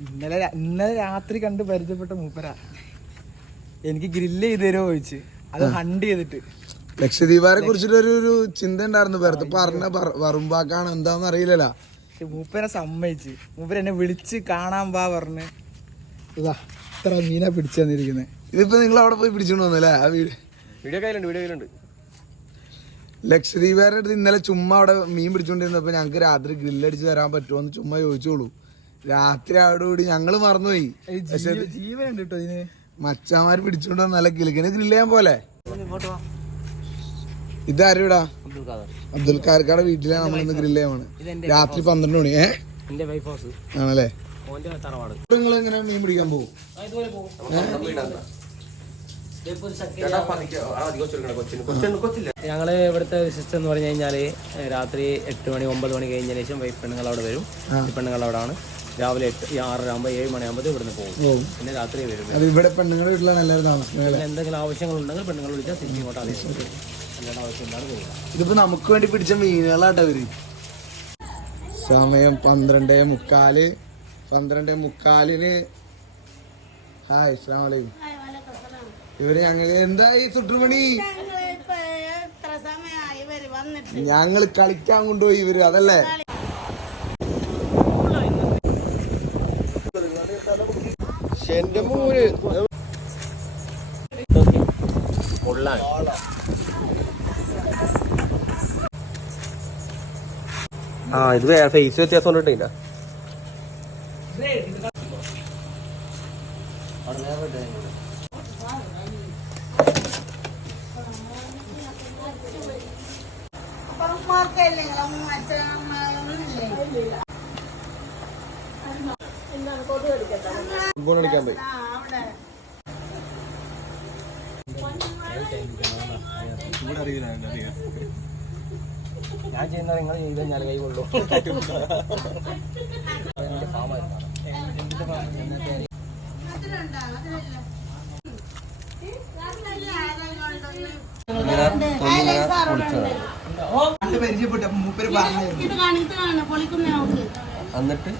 ഇന്നലെ ഇന്നലെ രാത്രി കണ്ട് പരിചയപ്പെട്ട മൂപ്പര. എനിക്ക് ഗ്രില്ല് ചെയ്ത് തരുമോ ചോദിച്ച്. അത് ഹണ്ട് ചെയ്തിട്ട്. ലക്ഷദ്വീപാരെ കുറിച്ചിട്ടൊരു ഒരു ചിന്ത ഉണ്ടായിരുന്നു. വെറുതെ പറഞ്ഞ പറ- വറുമ്പാക്കാണ് എന്താന്ന് അറിയില്ലല്ലോ. പക്ഷെ മൂപ്പരെ സമ്മതിച്ച്. മൂപ്പര എന്നെ വിളിച്ച് കാണാൻ വാ പറഞ്ഞ്. ഇതാ ഇത്ര മീനാ പിടിച്ചു തന്നിരിക്കുന്നത് ഇതിപ്പോ നിങ്ങൾ അവിടെ പോയി പിടിച്ചോണ്ട് വന്നല്ലേ? ആ വീട്. വീഡിയോ കയ്യിലുണ്ട് വീഡിയോ കയ്യിലുണ്ട്. ലക്ഷദ്വീപാരുടെ അടുത്ത് ഇന്നലെ ചുമ്മാ അവിടെ മീൻ പിടിച്ചോണ്ടിരുന്നപ്പോ ഞങ്ങക്ക് രാത്രി ഗ്രില്ലടിച്ച് തരാൻ പറ്റുമോ എന്ന് ചുമ്മാ ചോദിച്ചോളൂ രാത്രി അവിടെ കൂടി ഞങ്ങൾ മറന്നുപോയി. പക്ഷെ ജീവനുണ്ട് കേട്ടോ ഇതിന്. മച്ചാമാര് പിടിച്ചോണ്ട് നല്ല കിളിക്കനെ ഗ്രില്ല് ചെയ്യാൻ പോലെ. ഇതാരൂടാ അബ്ദുൽ കാർക്കാടെ വീട്ടിലാണ് നമ്മൾ ഇന്ന് ഗ്രില്ല് ചെയ്യാൻ പോണത്. രാത്രി പന്ത്രണ്ട് മണി ഏഹ് വൈഫ് ഹൗസ് ആണല്ലേ? നിങ്ങൾ എങ്ങനെ മീൻ പിടിക്കാൻ പോകും ഞങ്ങൾ ഇവിടുത്തെ സിസ്റ്റം എന്ന് പറഞ്ഞു കഴിഞ്ഞാൽ രാത്രി എട്ട് മണി ഒമ്പത് മണി കഴിഞ്ഞതിന് ശേഷം വൈഫ് പെണ്ണുങ്ങൾ അവിടെ വരും. പെണ്ണുങ്ങൾ അവിടെ ആണ് രാവിലെ എട്ട് ആറര ആകുമ്പോൾ ഏഴ് മണിയാകുമ്പോൾ ഇവിടുന്ന് പോകും. പിന്നെ രാത്രി വരും. അത് ഇവിടെ പെണ്ണുങ്ങളുടെ വീട്ടിലാണ് എല്ലാവരും താമസിക്കുന്നത് പിന്നെ എന്തെങ്കിലും ആവശ്യങ്ങളുണ്ടെങ്കിൽ പെണ്ണുങ്ങൾ വിളിച്ചാൽ തിരിഞ്ഞ് ഇങ്ങോട്ട് ആവശ്യം എന്താണ് പോകുക ഇതിപ്പോൾ നമുക്ക് വേണ്ടി പിടിച്ച മീനുകളാട്ടോ ഇവർ സമയം പന്ത്രണ്ട് മുക്കാൽ. പന്ത്രണ്ട് മുക്കാലിന്. ഹായ് അസ്സാം വലൈക്കും ഇവർ ഞങ്ങൾ എന്തായി ഈ സുട്ടുമണി ഞങ്ങൾ എത്ര സമയമായി ഇവർ വന്നിട്ട്? ഞങ്ങൾ കളിക്കാൻ കൊണ്ടുപോയി ഇവർ അതല്ലേ? എന്റെ മൂര് മുള്ളാൻ ആ ഇത് ഫേസ് വ്യത്യാസം കൊണ്ടിട്ടില്ല. അപ്പന്മാർക്കല്ലേ നിങ്ങളെ അച്ഛനമ്മയില്ലേ ഫുട്ബോൾ പോയി ഞാൻ ചെയ്യുന്ന നിങ്ങൾ ചെയ്ത് ഞാൻ കൈ കൊള്ളു പരിചയപ്പെട്ടു മൂപ്പര് പറഞ്ഞു ഇത് കാണി ഇത് കാണു പൊളിക്കുന്ന നോക്ക് എന്നിട്ട്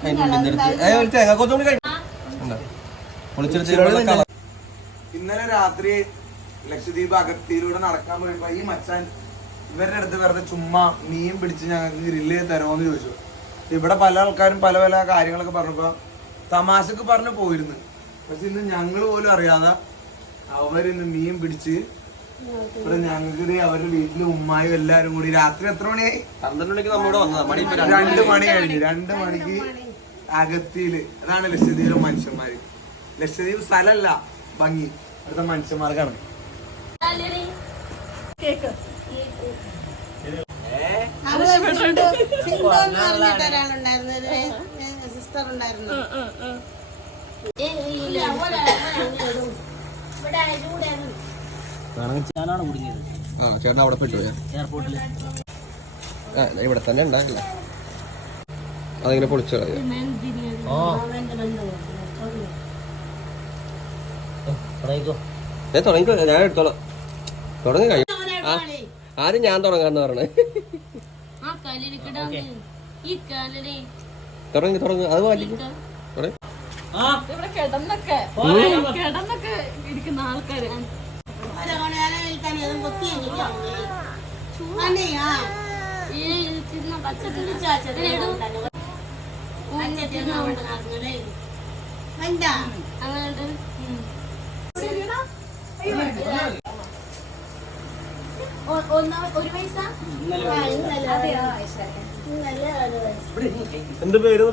ഇന്നലെ രാത്രി ലക്ഷദ്വീപ് അകത്തിയിലൂടെ നടക്കാൻ പോയപ്പോ ഈ മച്ചാൻ ഇവരുടെ അടുത്ത് വെറുതെ ചുമ്മാ മീൻ പിടിച്ച് ഞങ്ങൾക്ക് ഗ്രില്ല് തരുമോന്ന് ചോദിച്ചു. ഇവിടെ പല ആൾക്കാരും പല പല കാര്യങ്ങളൊക്കെ പറഞ്ഞപ്പോ തമാശക്ക് പറഞ്ഞു പോയിരുന്നു. പക്ഷെ ഇന്ന് ഞങ്ങൾ പോലും അറിയാതെ അവരിന്ന് മീൻ പിടിച്ച് ഇവിടെ ഞങ്ങൾക്ക് ദേ അവരുടെ വീട്ടിലെ ഉമ്മായും എല്ലാരും കൂടി. രാത്രി എത്ര മണിയായി? പന്ത്രണ്ട് മണിക്ക് നമ്മളിവിടെ വന്നതാ. മണി രണ്ട് മണി. കഴിഞ്ഞു. രണ്ട് മണിക്ക് അകത്തിയിൽ അതാണ് ലക്ഷദ്വീപിലെ മനുഷ്യന്മാര്. ലക്ഷദ്വീപ് സ്ഥലല്ല ഭംഗി. അവിടുത്തെ മനുഷ്യന്മാർക്കാണ്. സിസ്റ്റർ ഉണ്ടായിരുന്നു ഇവിടെ ഞാനാണ് കുടുങ്ങിയത്. ആ ചേട്ടൻ അവിടെ പെട്ടു എയർപോർട്ടിൽ ഇവിടെ തന്നെ ഉണ്ടാകില്ല അതിങ്ങനെ പൊളിച്ചു ഞാൻ തുടങ്ങിക്കോ. ഞാൻ എടുത്തോളാം. തുടങ്ങി കഴിയും ആദ്യം ഞാൻ തുടങ്ങാന്ന് പറഞ്ഞേ. തുടങ്ങി തുടങ്ങി. അത് വലിക്കും തുടങ്ങി. ഇവിടെ കിടന്നൊക്കെ. കിടന്നൊക്കെ ഇരിക്കുന്ന ആൾക്കാര്. പച്ച തിരിച്ചാച്ചതിടും എന്താ അങ്ങോട്ട് എന്ത് പേര്